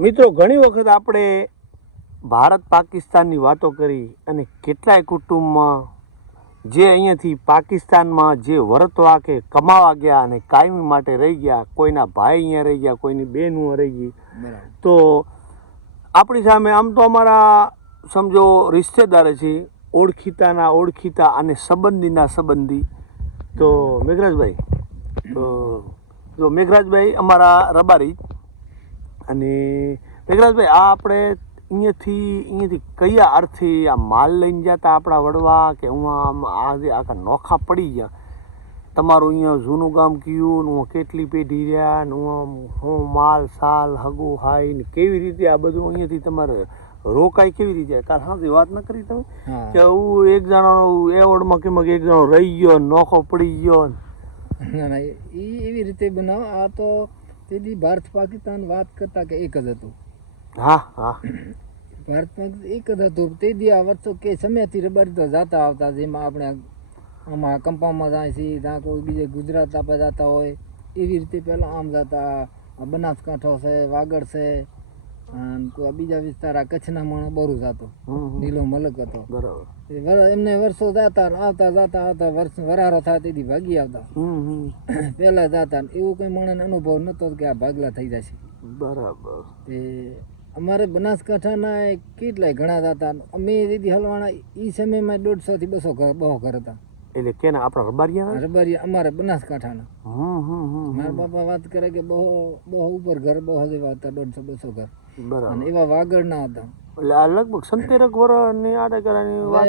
મિત્રો, ઘણી વખત આપણે ભારત પાકિસ્તાનની વાતો કરી અને કેટલાય કુટુંબમાં જે અહીંયાથી પાકિસ્તાનમાં જે વરતવા કે કમાવા ગયા અને કાયમી માટે રહી ગયા, કોઈના ભાઈ અહીંયા રહી ગયા, કોઈની બહેન રહી ગઈ, તો આપણી સામે આમ તો અમારા સમજો રિશ્તેદાર છે, ઓળખીતાના ઓળખીતા અને સંબંધીના સંબંધી. તો મેઘરાજભાઈ અમારા રબારી. અને મેઘરાજભાઈ, આ આપણે અહીંયાથી કયા અર્થે આ માલ લઈને જતા આપણા વડવા, કે હું આજે આખા નોખા પડી ગયા? તમારું અહીંયા જૂનું ગામ કયું ને હું કેટલી પેઢી રહ્યા ને હું માલ સાલ હગું હાઈ ને કેવી રીતે આ બધું અહીંયાથી તમારે રોકાય કેવી રીતે? કારણ હા વાત ન કરી તમે કે હું એક જણાનો એવોર્ડમાં કે એક જણો રહી ગયો નોખો પડી ગયો? ના એવી રીતે બનાવો. આ તો તેથી ભારત પાકિસ્તાન વાત કરતા કે એક જ હતું. હા હા, ભારત પાકિસ્તાન એક જ હતું. તે દી આ વર્ષો કે સમયથી રબારી તો જાતા આવતા, જેમાં આપણે આમાં કંપામાં જાય છે, ત્યાં કોઈ બીજે ગુજરાત આપણે જતા હોય એવી રીતે પહેલાં આમ જતા. બનાસકાંઠો છે, વાગડ છે, અને કોઈ બીજા વિસ્તાર આ કચ્છના માણસ બહુ જતો. નીલો મલક હતો બરાબર. એમને વર્ષો જતા આવતા જતા આવતા વર્ષ વરારો થાય તેથી ભાગી આવતા. પહેલા જતા એવું કઈ માણસને અનુભવ નતો કે આ ભાગલા થઈ જશે. બરાબર. તે અમારે બનાસકાંઠાના કેટલાય ઘણા જતા. અમે દીદી હલવાણા એ સમયમાં 150 થી 200 ઘર બહુ ઘર હતા. એટલે કેના આપણા રબારિયા અમારે બનાસકાંઠાના. મારા બાપા વાત કરે કે બહુ ઉપર ઘર બહુ જેવા હતા, 150-200 ઘર. બરાબર. એવા વાગડના હતા. એટલે આ લગભગ 70 વર્ષની આડેકરાની વાત.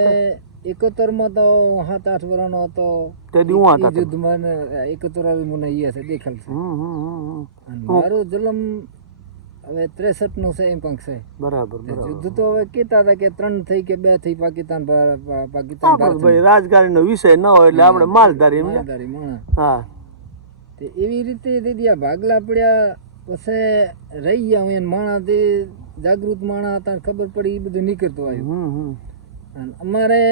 71 માં તો 7-8 વર્ષનો હતો. તે દી હું હતા યુદ્ધમાં 71 મને ઈ છે દેખાલ છે. મારો જન્મ હવે 63 નું છે એમ કંઈક છે. બરાબર. યુદ્ધ તો હવે કહેતા હતા કે 3 થઈ કે 2 થઈ પાકિસ્તાન ભાઈ રાજકારણીનો વિષય ન હોય એટલે આપણે માલધારી માણસ. હા, તે એવી રીતે દીદી આ ભાગલા પડ્યા. પછી રહી ગયા હું માણસ તે જાગૃત માણસ હતા, ખબર પડી એ બધું નીકળતું આવ્યું. અને અમારે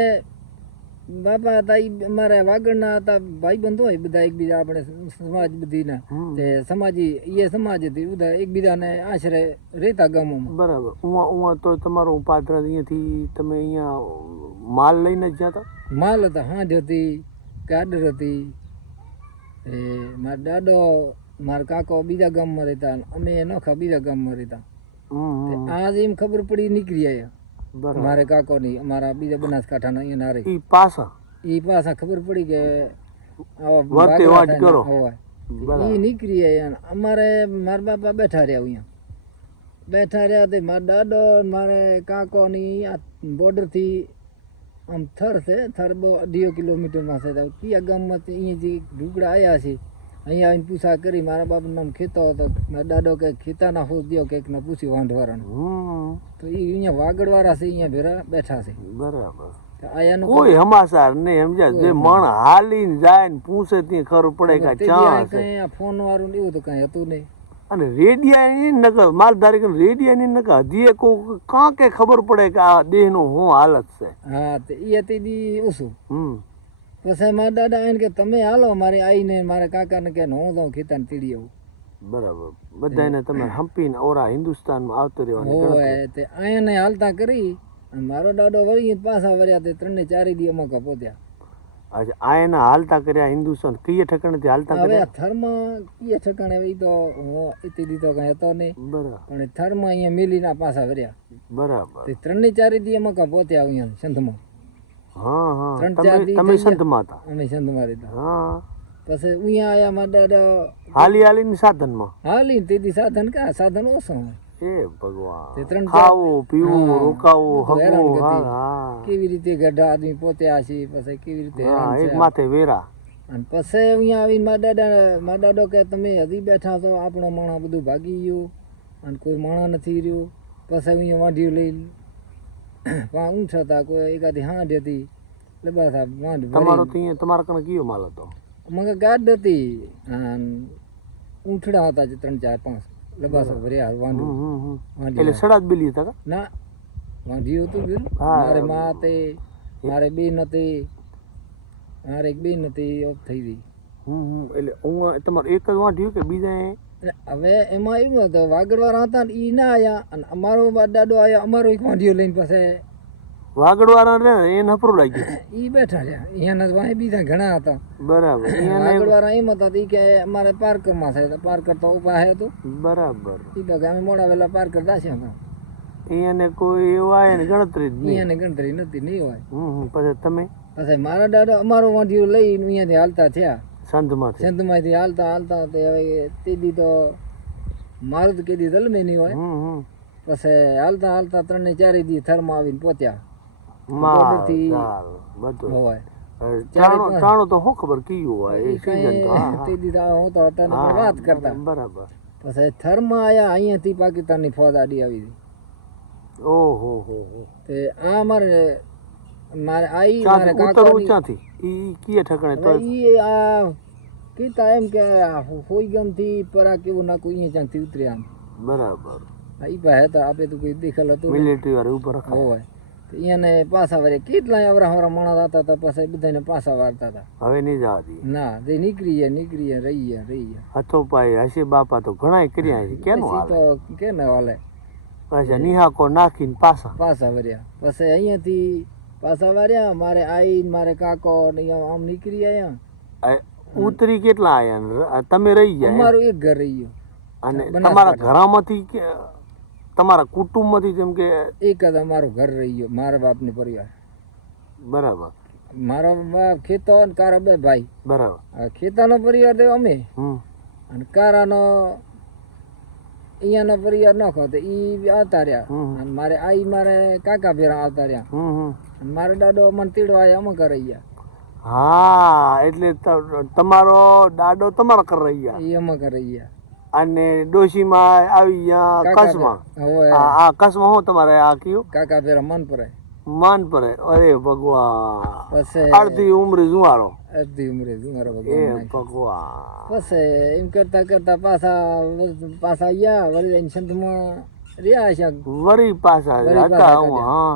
બાપા હતા એ અમારે વાગડના હતા, ભાઈબંધ હોય બધા એકબીજા, આપણે સમાજ બધીના તે સમાજી એ સમાજ હતી બધા એકબીજાને આશરે રહેતા ગામોમાં. બરાબર. તો તમારો પાત્ર અહીંયાથી તમે અહીંયા માલ લઈને જ જતા? માલ હતા, હાંડ હતી, કાડર હતી. મારા દાદો મારા કાકો બીજા ગામમાં રહેતા, અમે નોખા બીજા ગામમાં રહેતા. આજ એમ ખબર પડી નીકળી આવ્યા. મારે કાકો ની અમારા બીજા બનાસકાંઠાના અહીંયા રહે ઈ પાછા ખબર પડી કે ઈ નીકળી આવ્યા. અમારે મારા બાપા બેઠા રહ્યા તે મારા દાદો મારે કાકો ની આ બોર્ડર થી આમ થર છે, થર 2.5 કિલોમીટરમાં છે. કયા ગામમાં અહીંયાથી ઢુકડા આવ્યા છે. અહીંયા આવીને પૂછા કરી. મારા બાપનું નામ ખેતો હતો. મારા દાદો કે ખેતાના હોશ દો કંઈક ને પૂછ્યું વાંઢવાળાનું. તો એ અહીંયા વાગડવાળા છે, અહીંયા ભેરા બેઠા છે. બરાબર. કોઈ હમાસાર નહીં સમજ્યા, જે મણ હાલીને જાય ને પૂછે ત્યાં ખબર પડે કે ચા કઈ ફોન વાળું એવું તો કઈ હતું નહીં. અને રેડિયાની નકર માલધારી રેડિયાની નકર હજી કાં કે ખબર પડે કે આ દેહનું શું હાલત છે. હા, તે એ હતી ઓછું. પછી મારા દાદા આવીને કે તમે હાલો મારે આવીને મારા કાકાને કે હું તો ખેતાને તીડી આવું. બરાબર. બધાને તમે હંપીને ઓરા હિન્દુસ્તાનમાં આવતું રહેવાનું હોય તે અહીંયાને હાલતા કરી. અને મારો દાદો વળી પાછા વર્યા તે 3-4 દી અમુક પહોંચ્યા. અચ્છા, આયના હાલતા કર્યા હિન્દુસ્તાન કઈ ઠેકાણેથી હાલતા કર્યા? હવે થરમાં કઈ ઠેકાણે એ તો ઇતિ દીધો કઈ હતો નહીં. બરાબર. પણ થરમાં અહીંયા મિલીના પાછા વર્યા. બરાબર. તે 3-4 દી અમુક પહોંચ્યા અહીંયા સંધમાં. હા હા, 3-4 દી તમે સંધમાં હતા? અમે સંધમાં રહેતા. હા. પછી અહીંયા આયા મારા દાદા હાલીને સાધનમાં હાલી તેથી સાધન કા સાધન ઓછો હોય. એ ભગવાન. ખાવું પીવું રોકાવું હગવું. કેવી રીતે ગઢા આદમી પોત્યા છે, પછી કેવી રીતે એક માથે વેરા. અને પછી અહીંયા આવીને મારા દાદો કે તમે હજી બેઠા છો, આપણો માણસ બધું ભાગી ગયું અને કોઈ માણસ નથી રહ્યું. પછી અહીંયા વાંઢીઓ લઈ ઊંઠ હતા, કોઈ એકાદી હાંડ હતી. તમારા કને કયો માલ હતો? મગે ગાડ હતી, ઊંઠડા હતા 3-4-5 લબાસો ભર્યા વાંઢું. એટલે સડા જ બેલી હતા? ના, વાંઢીઓ હતું. મારે માં હતી, મારે બેન હતી, મારે એક બેન હતી, ઓફ થઈ ગઈ. એટલે તમારે એક જ વાંઢ્યું કે બીજા? હવે એમાં એવું હતું વાગડવાળા હતા ને એ ના આવ્યા અને અમારો દાદો આવ્યા અમારો એક વાંઢિયો લઈને પાસે વાગડવાળા રે ને એ નફરું લાગ્યું. એ બેઠા રહ્યા અહીંયાના વાંહે બીજા ઘણા હતા. બરાબર. એને વાગડવાળા એમ હતા ઈ કે અમારે પાર્કરમાં થાય તો પાર્કર તો ઉભા હે હતું બરાબર. એ તો કે અમે મોડા વેલા પાર્કર દાસ્યા હતા. એને કોઈ એવું આવે ને ગણતરી જ નહીં. અહીંયાને ગણતરી નથી નહીં હોય. પછી તમે પછી મારા દાદા અમારો વાંઢિયો લઈને અહીંયાથી હાલતા થયા સંતમાંથી. સંતમાંથી હાલતા હાલતા તે હવે તે દી તો મારું તો કીધી દલમે નહીં હોય. પછી હાલતા હાલતા 3-4 દી થરમાં આવીને પહોંચ્યા. બોર્ડરથી બધું હોય ટાણું તો શું ખબર કયું હોય એ season તો. હા, તે દી હું તો તને પણ વાત કરતા. બરાબર. પછી થરમાં આયા અહીંયાથી પાકિસ્તાનની ફોજ આડી આવી હતી. ઓહો હો તે આ મારે આઈ ઉતરવું મારે કાકાની ક્યાંથી ઈ કીએ ઠકણે તો ઈ આ કીતા એમ કે હોઈ ગમથી પરા કેવું નાખું અહીંયા ચાંદથી ઉતર્યા આમ. બરાબર. ઈ પાસે હતા આપે તો કોઈ દેખેલ હતું ને. મિલિટરી વાળા ઉપર રખાય. હોય તો અહીંયાને પાછા વારે કેટલાય અવરા માણસ હતા તો પછી બધાને પાછા વારતા હતા. હવે નહીં જવા દઈએ. ના તે નીકળી ગયા રહી ગયા હથોપાઈ હશે બાપા તો ઘણા કર્યા છે. કેનું પછી હાલે? તો કે ને હાલે પાછા નિહાકો નાખીને પાછા વર્યા. પછી અહીંયાથી પાછા વાર્યા મારે આઈ મારે કાકો ને અહીંયા આમ નીકળી આયા. ઉતરી કેટલા આયા? તમે રહી ગયા અમારું એક ઘર રહી ગયું અને તમારા ઘરામાંથી કે તમારા કુટુંબમાંથી જેમ કે એક જ અમારું ઘર રહી ગયું મારા બાપની પરિવાર. બરાબર. મારો બાપ ખેતો અને કારા 2 ભાઈ. બરાબર. ખેતાનો પરિવાર તો અમે અને કારાનો અહીંયાનો પરિવાર નાખો તો ઈ આવતા રહ્યા. અને મારે આઈ મારે કાકા ભેરા આવતા રહ્યા. મારો દાદો મને તેડવા આવ્યા અમે ઘરે ગયા. હા, એટલે તમારો દાદો તમારા ઘર રહી ગયા એ અમે ઘરે ગયા અને ડોશીમાં આવી ગયા કચ્છમાં. આ કચ્છમાં હું તમારે આ કયું કાકા ભેરા મન પર માન પડે. અરે ભગવાન. પછી અડધી ઉમરે જુવારો. અડધી ઉમરે મારો એ ભગવાન. ભગવાન. પછી એમ કરતા કરતા પાછા ગયા વળી સંતમાં રહ્યા છે. વરી પાછા હતા. હા.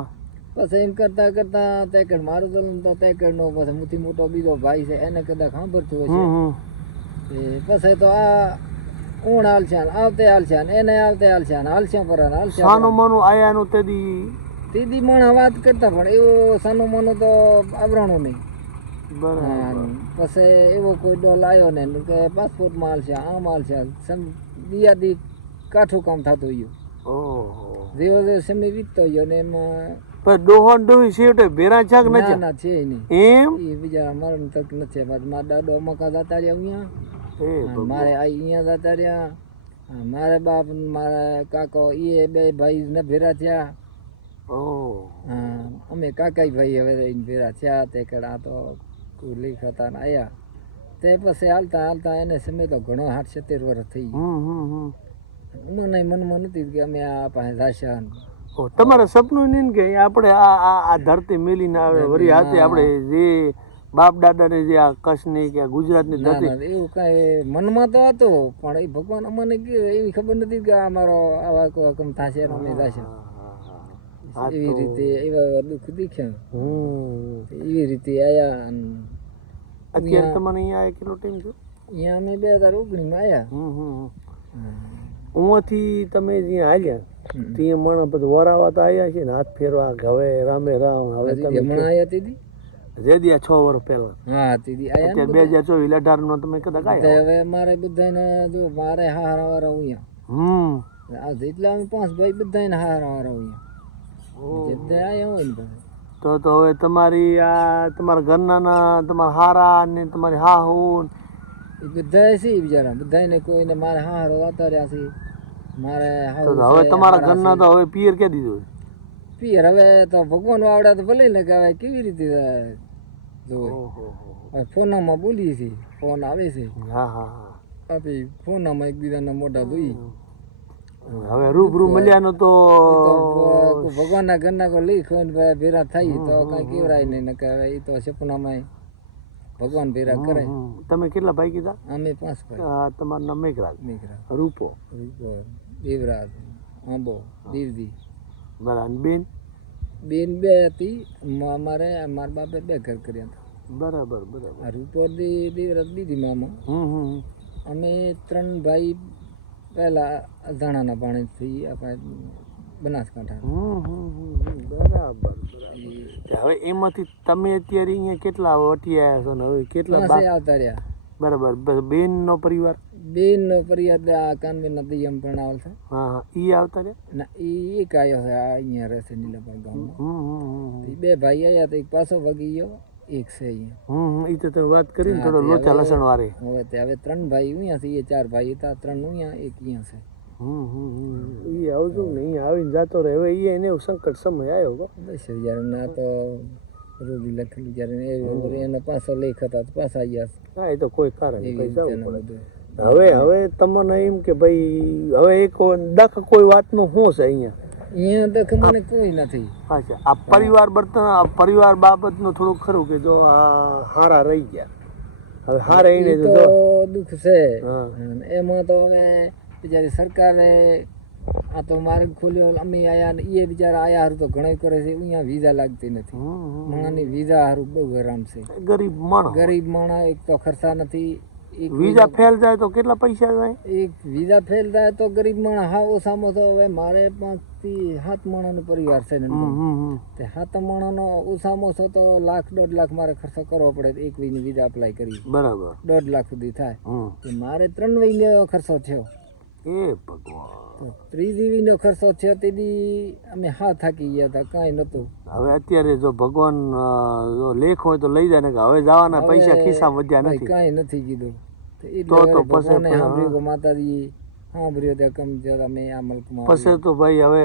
પછી એમ કરતા કરતા તેકડ મારું તો તેકડ નો પછી મોટી મોટો બીજો ભાઈ છે એને કદાચ સાંભળતું હશે. પછી તો આ ઊણ હાલશે આવતે હાલશે એને આવતે હાલશે હાલશે પર હાલશે. સાનું માનું આયાનું તેદી મણ વાત કરતા પણ એવો સાનું માનું તો આવરણું નહીં. બરાબર. પછી એવો કોઈ ડોલ આવ્યો ને કે પાસપોર્ટમાં હાલશે આમ હાલશે દિયાદી કાઠું કામ થતું ગયું. ઓહો. જેવો જેવો સમય વીતતો ગયો ને એમાં પણ ડોહો ડોહી શેવટે ભેરા ચાક નથી. ના છે નહીં એમ એ બીજા મરણ તક નથી. મારા દાદો મકા જતા રહ્યા અહીંયા. એ મારે અહીંયા જતા રહ્યા. મારે બાપ મારા કાકો એ 2 ભાઈ ને ભેરા થયા. ઓહ. અમે કાકા ભાઈ હવે ભેરા થયા. તે કડા તો લીખ હતા ને આયા. તે પછી હાલતા હાલતા એને સમય તો ઘણો 60-70 વર્ષ થઈ ગયું. મને મનમાં નથી કે અમે આ પાસે જાશા. તમારે સપનું નહીં કે આપણે આ ધરતી મેલીને આવે વરી હાથે આપણે જે બાપ દાદાને જે આ કચ્છની કે ગુજરાતની ધરતી. એવું કાંઈ મનમાં તો હતું પણ એ ભગવાન અમને એવી ખબર નથી કે અમારો આવા હુકમ થશે અમે જશે. એવી રીતે એવા દુઃખ દીખ્યા. એવી રીતે આયા. અત્યારે તમને અહીંયા કેટલો ટાઈમ થયો? અહીંયા અમે 2019 આવ્યા. ઉંથી તમે જ્યાં હાલ્યા ત્યાં મણ બધું વરાવા તો આવ્યા છે ને હાથ ફેરવા કે હવે રામે રામ હવે તમે હમણાં આવ્યા તેથી જે દિયા 6 વર્ષ પહેલા. હા તેથી આવ્યા. 2024 18 તમે કદાચ આવ્યા. હવે મારે બધાને જો મારે હારા વાળા અહીંયા એટલે અમે 5 ભાઈ બધાને હારા વાળા અહીંયા બધા આવ્યા હોય ને પછી તો હવે તમારી આ તમારા ઘરના તમારા હારા ને તમારી હાહુ એ બધા છે બિચારા બધાને કોઈને મારે હારો વાતા રહ્યા છે. મારે હવે તમારા ઘરના તો હવે પિયર કે દીધું પિયર હવે તો ભગવાન વાવડા તો ભલે ને કે હવે કેવી રીતે જોવે. ફોનમાં બોલીએ છીએ ફોન આવે છે. હા હા આપી ફોનમાં એકબીજાના મોઢા જોઈ. હવે રૂબરૂ મળ્યાનો તો ભગવાનના ઘરના કોઈ લીખ હોય ભેરા થઈ તો કઈ કેવરાય નહીં ને કે એ તો સપનામાં ભગવાન ભેરા કરે. તમે કેટલા ભાઈ કીધા? અમે 5 ભાઈ. તમારું નામ મેઘરાજ. રૂપો દેવરાજ આંબો દીવદી. બરાબર. બેન 2 હતી. અમારે મારા બાપે 2 ઘર કર્યા હતા. બરાબર. રૂપો દેવરાજ દીદી મામા. અમે 3 ભાઈ પહેલા ધાણાના પાણીથી આપણે બનાસકાંઠા બરાબર. તે હવે એમાંથી તમે અત્યારે અહીંયા કેટલા વટી આવ્યા છો ને હવે કેટલા પાસે આવતા રહ્યા. બરાબર. બેનનો પરિવાર? બેનનો પરિવાર આ કાનવેરના દૈયમ પરણાવેલ છે. હા હા, ઈ આવતા રહ્યા? ના એ એક આવ્યો છે, આ અહીંયા રહે છે નીલાપર ગામમાં. એ 2 ભાઈ આવ્યા તો એક પાછો ભાગી ગયો, એક છે અહીંયા. ઈ તો તમે વાત કરી ને થોડો લોચા લસણ વાળી. હવે 3 ભાઈ અહીંયા છે, એ 4 ભાઈ હતા, 3 અહીંયા, એક અહીંયા છે. ઈ આવજો ને અહીંયા આવીને જાતો રહે. હવે ઈ એને સંકટ સમય આવ્યો કો. બસ જ્યારે ના તો રોગી લખેલું જ્યારે એનો પાછો લેખ હતા તો પાછા આવ્યા. હા, એ તો કોઈ કારણ નહીં, કઈ જવું પડે. બધું હવે તમને એમ કે ભાઈ હવે એક દખ કોઈ વાતનું શું છે અહીંયા તો મને કોઈ નથી. અચ્છા, આ પરિવાર બર્તન પરિવાર બાબતનું થોડું ખરું કે જો આ હારા રહી ગયા, હવે હારા એને તો દુઃખ છે. હા. એમાં તો હવે બિચારી સરકારે આ તો માર્ગ ખોલ્યો, અમે આયા ને એ બિચારા આયા હારું તો ઘણો કરે છે. અહીંયા વિઝા લાગતી નથી. માણાની વિઝા હારું બહુ હેરાન છે. ગરીબ માણસ, ગરીબ માણા એક તો ખર્ચા નથી. વિઝા ફેલ જાય તો કેટલા પૈસા જાય? એક વિઝા ફેલ થાય તો ગરીબ માણસ હા ઓછામાં તો હવે મારે 5 થી 7 માણાનો પરિવાર છે ને તે 7 માણાનો ઓછામાં ઓછો તો 1 લાખ 1.5 લાખ મારે ખર્ચો કરવો પડે. એક વીની વિઝા અપ્લાય કરી બરાબર 1.5 લાખ સુધી થાય. મારે 3 વીનો ખર્ચો થયો. એ ભગવાન. તો 3જી વીનો ખર્ચો થયો તેથી અમે હા થાકી ગયા હતા, કાંઈ નહોતું. હવે અત્યારે જો ભગવાન જો લેખ હોય તો લઈ જાય ને, હવે જવાના પૈસા ખિસ્સામાં વધ્યા નથી, કાંઈ નથી કીધું. તો ભગવાને સાંભળ્યું, માતાજી સાંભળ્યું ત્યાં કમ થયો અમે આ મલકમાં. પછી તો ભાઈ હવે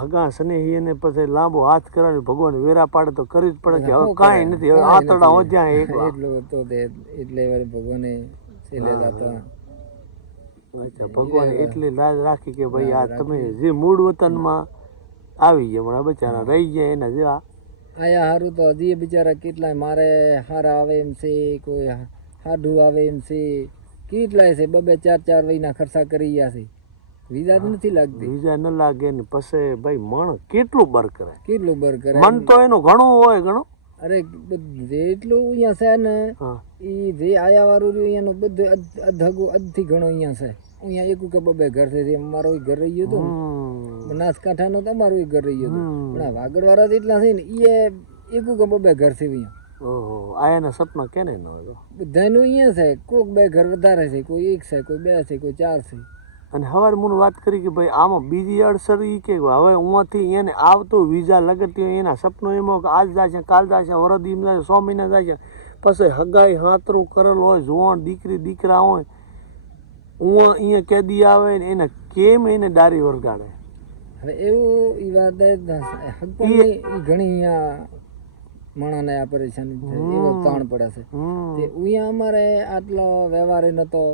હગા સ્નેહી ને પછી લાંબો હાથ કરવાની ભગવાન વેરા પાડે તો કરવી જ પડે કે હવે કાંઈ નથી, હવે આતડા વધ્યા એટલું હતો તે એટલે ભગવાને છેલ્લે જતા. અચ્છા, ભગવાન એટલી લાજ રાખી કે ભાઈ આ તમે જે મૂળ વતનમાં આવી ગયા પણ બચારા રહી ગયા એના જેવા આયા હારું તો હજી બિચારા કેટલાય મારે હારા આવે એમ છે, કોઈ હાડું આવે એમ છે, કેટલાય છે 2-4 વયના ખર્ચા કરી ગયા છે. વિઝા જ નથી લાગતી. વિઝા ન લાગે ને પછી ભાઈ મણ કેટલું બર કરે, કેટલું બર કરે. મન તો એનું ઘણું હોય ઘણું. અરે જેટલું અહીંયા છે ને એ જે આયા વાળું રહ્યું અહીંયાનું બધું અધથી ઘણો અહીંયા છે. અહીંયા એક કે 2 ઘર છે. અમારું ઘર રહી ગયું હતું બનાસકાંઠાનું તો અમારું ઘર રહી ગયું હતું, પણ વાગડવાળા જેટલા છે ને એ એક કે 2 ઘર છે અહીંયા. ઓહો, આયાના સપના કેને ન હોય બધાનું અહીંયા છે. કોઈક 2 ઘર વધારે છે, કોઈ 1 છે, કોઈ 2 છે, કોઈ 4 છે. અને હવારે મને વાત કરી કે ભાઈ આમાં બીજી અડસર એ કે હવે અહીંયાથી એને આવતો વિઝા લગતી હોય એના સપનો એમાં કે આજ જાય છે, કાલ જાય છે, વરદી જાય 100 મહિના જાય છે, પછી હગાઈ હાથરું કરેલ હોય, જોવાણ દીકરી દીકરા હોય, હું અહીંયા કેદી આવે ને એને કેમ એને દારી વરગાડે. હવે એવું એ વાત ઘણી અહીંયા માણાને આ પરેશાની થાય, એવો તાણ પડે છે. તે અહીંયા અમારે આટલો વ્યવહાર નતો.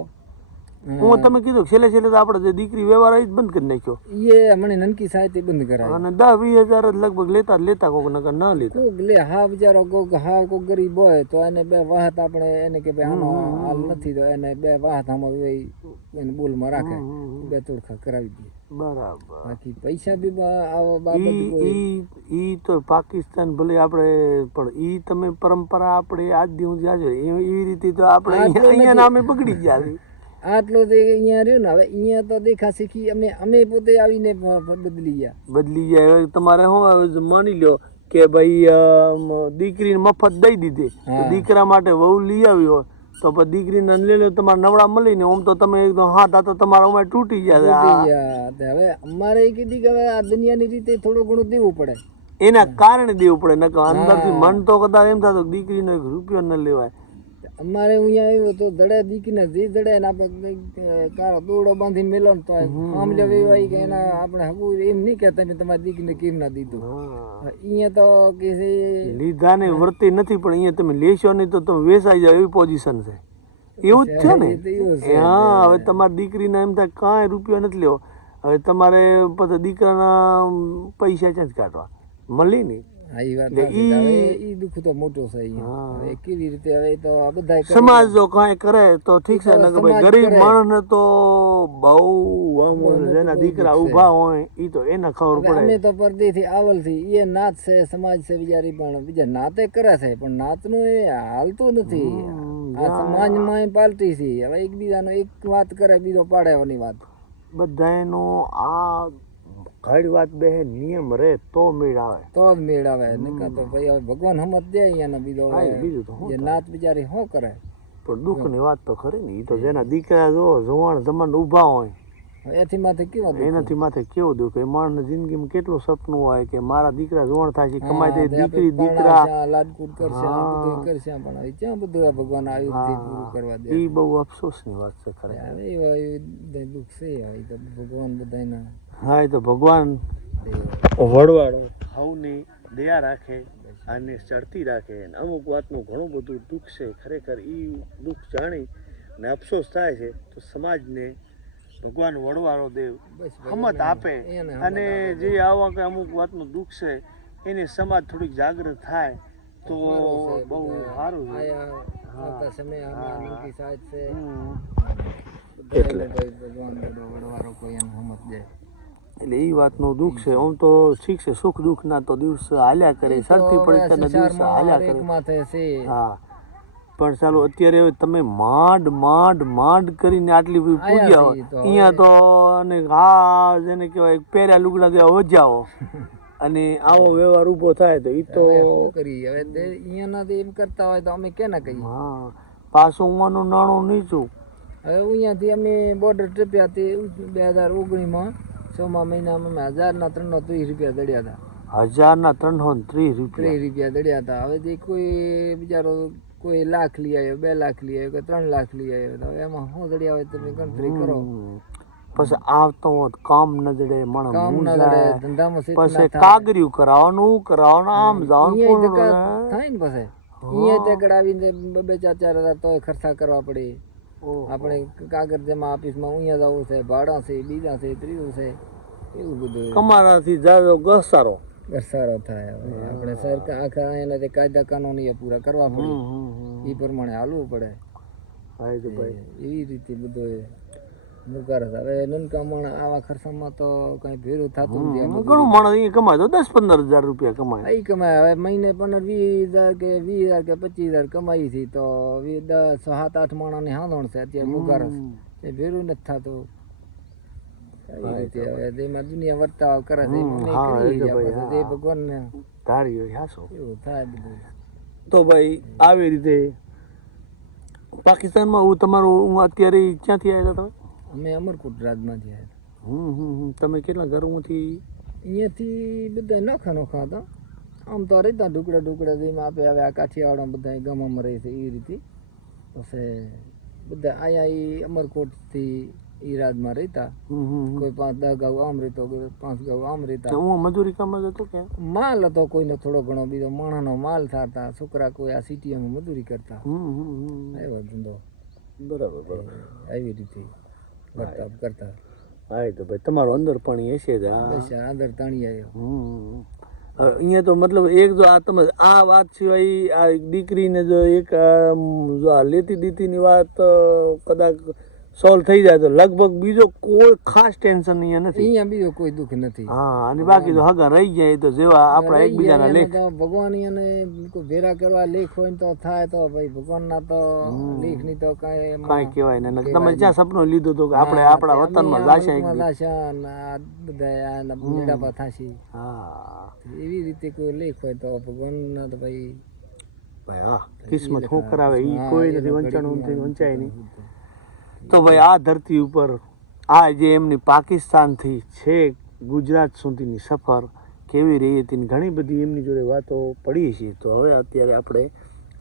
હું તમે કીધું છેલ્લે તો આપણે જે દીકરી વ્યવહાર જ બંધ કરી નાખ્યો. એ મને નનકી સાહિત્ય બંધ કરાય અને 10-20 હજાર જ લગભગ લેતા કોક નકર ના લેતા. કોક લે હા બિચારો કોક ગરીબ હોય તો એને 2 વાહત આપણે એને કે ભાઈ આનો હાલ નથી તો એને 2 વાહત આમાં એને બોલમાં રાખે, 2 તોડખા કરાવી દે. બરાબર. બાકી પૈસા બી આવા બાબત ઈ તો પાકિસ્તાન ભલે આપણે પણ ઈ તમે પરંપરા આપણે આજ દિવસ જાજો એવી રીતે તો આપણે અહીંયા નામે બગડી ગયા. આટલો તે અહીંયા રહ્યો ને હવે અહીંયા તો દેખા શીખી અમે પોતે આવીને બદલી ગયા. હવે તમારે શું માની લ્યો કે ભાઈ દીકરીને મફત દઈ દીધી, દીકરા માટે વહુ લઈ આવી હોય તો પછી દીકરીને લઈ લો તમારે નવડા મળી ને આમ તો તમે એકદમ હાથ તો તમારા ઉમેર તૂટી ગયા. હવે અમારે કીધી કે હવે આ દુનિયાની રીતે થોડું ઘણું દેવું પડે, એના કારણે દેવું પડે, નકર અંદરથી મન તો કદાચ એમ થતું દીકરીનો 1 રૂપિયો ન લેવાય. અમારે અહીંયા આવ્યું તો દડે દીકરીને જે દડે ને આપણે કાળો દોડો બાંધીને મેલો ને તો આમ લેવાય કે એના આપણે હગું એમ નહીં કે તમે તમારી દીકરીને કેમ ના દીધું. અહીંયા તો કે છે લીધા ને વર્તી નથી પણ અહીંયા તમે લેશો નહીં તો તમે વેચાઈ જાવ એવી પોઝિશન છે. એવું જ છે ને. હા, હવે તમારી દીકરીને એમ થાય કાંઈ રૂપિયો નથી લેવો, હવે તમારે પછી દીકરાના પૈસા જ કાઢવા મળી નહીં. દુઃખ તો મોટો છે અહીંયા. કેવી રીતે હવે તો બધા સમાજ જો કાંઈ કરે તો ઠીક છે, ગરીબ માણસને તો બહુ જેના દીકરા ઉભા હોય ઈ તો એને ખબર પડે. અમે તો પરદેથી આવલથી એ નાત છે, સમાજ છે બિચારી, પણ બીજા નાતે કરે છે પણ નાતનું એ હાલતું નથી. આ સમાજમાં પાલટી છે. હવે એકબીજાનો એક વાત કરે બીજો પાડવાની વાત. બધાયનો આ ઘડી વાત બે નિયમ રે તો મેળ આવે. તો જ મેળ આવે, નકર તો ભાઈ હવે ભગવાન સમજ દે અહીંયાનો બીજો હા, એ બીજું તો શું જે થાય? નાત બિચારી શું કરે. પણ દુઃખની વાત તો ખરી ને, એ તો જેના દીકરા જો જવાન જમાન ઊભા હોય એથી માથે કેવા દુઃખ એનાથી માથે કેવું દુઃખ. એ માણસની જિંદગીમાં કેટલું સપનું હોય કે મારા દીકરા જોણ થાય છે, હા, કમાઈ દે, તે આપણે દીકરી દીકરા. પરણાવશે, આ લાડકૂટ કરશે, આ હા. બધું કરશે, પણ હવે ક્યાં બધું આ ભગવાન આયુર્થી પૂરું કરવા દે. એ બહુ અફસોસની વાત છે ખરેખર. હવે એવા બધા દુઃખ છે, હવે તો ભગવાન બધાયના હા, એ તો ભગવાન દેવા. વડવાડો સૌની દયા રાખે અને ચડતી રાખે. અને અમુક વાતનું ઘણું બધું દુઃખ છે ખરેખર. એ દુઃખ જાણી ને અફસોસ થાય છે તો સમાજને ભગવાન વડવાળો દેવ બસ ભાઈ હમત આપે. એને હમત અને આપે. જે આવા કે અમુક વાતનું દુઃખ છે એને સમાજ થોડીક જાગૃત થાય તો સારું છે, બહુ બધા સારું છે. આયા આવતા સમય આમાં હા. નમકી સાહેબ છે. હમ. એટલે ભાઈ ભગવાન વડવારો કોઈ એને હમત દે. એટલે એ વાતનું દુઃખ છે. આમ તો ઠીક છે, સુખ દુઃખના તો દિવસ હાલ્યા કરે, સરખી પરીક્ષાના દિવસ હાલ્યા કરે. માથે છે. હા, પણ ચાલો અત્યારે હવે તમે માંડ માંડ માંડ કરીને આટલી બધી પૂજ્યા આયા હોય છીએ તો અહીંયા તો અને હા જેને કહેવાય પહેર્યા લુગડા દેવા વજાવો અને આવો વ્યવહાર ઊભો થાય તો એ તો હવે શું કરીએ, હવે તે અહીંયાના તો એમ કરતા હોય તો અમે કેને કહીએ. હા, પાછું ઉંમરનું નાણું નીચું. હવે અહીંયાથી અમે બોર્ડર ટ્રીપ્યા તે 2019માં 6મા મહિનામાં અમે 1000 રૂપિયા દળ્યા હતા. 1330 રૂપિયા. 30 રૂપિયા દળ્યા હતા. હવે જે કોઈ બિચારો કોઈ લાખ લઈ આવ્યો, 2 લાખ લઈ આવ્યો, કે 3 લાખ લઈ આવ્યો, તો હવે એમાં શું દળ્યા હોય તમે ગણતરી કરો. હમ. પછી આવતો હોત કામ ન જડે, માણસ કામ ના મૂંઝાય. દળે, ધંધામાં સીટ પછી ના થાય. કાગર્યું કરાવવાનું કરવાનું આમ જવાનું અહીંયા કોણ ધક્કા રહે? થાય ને પછી અહીંયા તે કડાવીને 2-4 હજાર તોય ખર્ચા કરવા પડે. ઓહો. આપણે કાગળ જમા ઓફિસમાં અહીંયા જવું છે, ભાડા છે, બીજા છે, ત્રીજું છે, એવું બધું કમારાથી જાજો ઘસારો. ઘસારો થાય. હવે આપણે સરકાર આખા એના જે કાયદા કાનૂન એ પૂરા કરવા પડે, એ પ્રમાણે હાલવું પડે. હા, એ તો ભાઈ એવી રીતે બધું મુકાર હવે નનકા માણસ આવા ખર્ચામાં તો કઈ ભેરું થતું નથી. આ બધું ઘણું માણસ અહીંયા કમાય તો 10-15 હજાર રૂપિયા કમાય. અહીં કમાય. હવે મહિને 15-20 હજાર કે 20 હજાર કે 25 હજાર કમાઈ છે તો 10-7-8 માણસની હાંધણ છે અત્યારે મુગારસ એ ભેરું નથી થતું. એવી રીતે હવે જેમાં દુનિયા વર્તાવ કરે છે એમાં અમે હા, કરીએ એ તો છીએ. ભાઈ, આપણે જે હા. ભગવાનને ધારી હોય હાસો. એવું થાય બધું. તો ભાઈ આવી રીતે પાકિસ્તાનમાં તમારું અત્યારે ક્યાંથી આવ્યા હતા તમે? અમે અમરકોટ રાજમાંથી આવ્યા. તમે કેટલા ઘરોમાંથી? અહીંયાથી બધા નોખા હતા. આમ તો રહેતા ઢુકડા જેમાં આપણે હવે આ કાઠિયાવાડ બધા ગામમાં રહે છે એ રીતે. પછી બધા અહીંયા એ અમરકોટથી એ રાજમાં રહેતા. કોઈ 5-10 ગાઉ આમ રહેતો, કોઈ 5 ગાઉ આમ રહેતા. હું મજૂરી કામ જ હતો કે માલ હતો કોઈનો થોડો ઘણો, બીજો માણસનો માલ થતા. છોકરા કોઈ આ સિટીમાં મજૂરી કરતા. એવો ધંધો બરાબર. આવી રીતે વર્તાવ કરતા. હા, એ તો ભાઈ તમારો અંદર પાણી હશે જ. બસ આદર તાણી આવ્યો. અહીંયા તો મતલબ એક જો આ તમે આ વાત સિવાય આ દીકરીને જો એક જો આ લેતી દીતીની વાત કદાચ સોલ્વ થઈ જાય તો લગભગ બીજો કોઈ ખાસ ટેન્શન અહીંયા નથી. અહીંયા બીજો કોઈ દુઃખ નથી. હા, અને બાકી તો હગા રહી જાય તો જેવા આપણા એકબીજાના લેખ. તો ભગવાન એને કોઈ ભેરા કરવા લેખ હોય ને તો થાય તો ભાઈ ભગવાનના તો લેખ ની તો કાંઈ કાંઈ કહેવાય ને. તમે જ્યાં સપનું લીધું હતું કે આપણે આપણા વતનમાં જાશે એક દી. મેળાપા થાશી. હા એવી રીતે કોઈ લેખ હોય તો ભગવાનના તો ભાઈ ભાઈ, હા, કિસ્મત શું કરાવે એ હા, કોઈ એનો નથી વંચાણું ઘડીકમાં વંચાય નહીં. તો ભાઈ આ ધરતી ઉપર આ જે એમની પાકિસ્તાનથી છેક ગુજરાત સુધીની સફર કેવી રહી હતી ને ઘણી બધી એમની જોડે વાતો પડી છે. તો હવે અત્યારે આપણે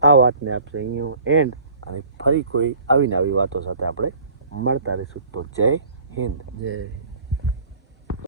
આ વાતને આપશે અહીંયા એન્ડ, અને ફરી કોઈ આવીને આવી વાતો સાથે આપણે મળતા રહીશું. તો જય હિન્દ. જય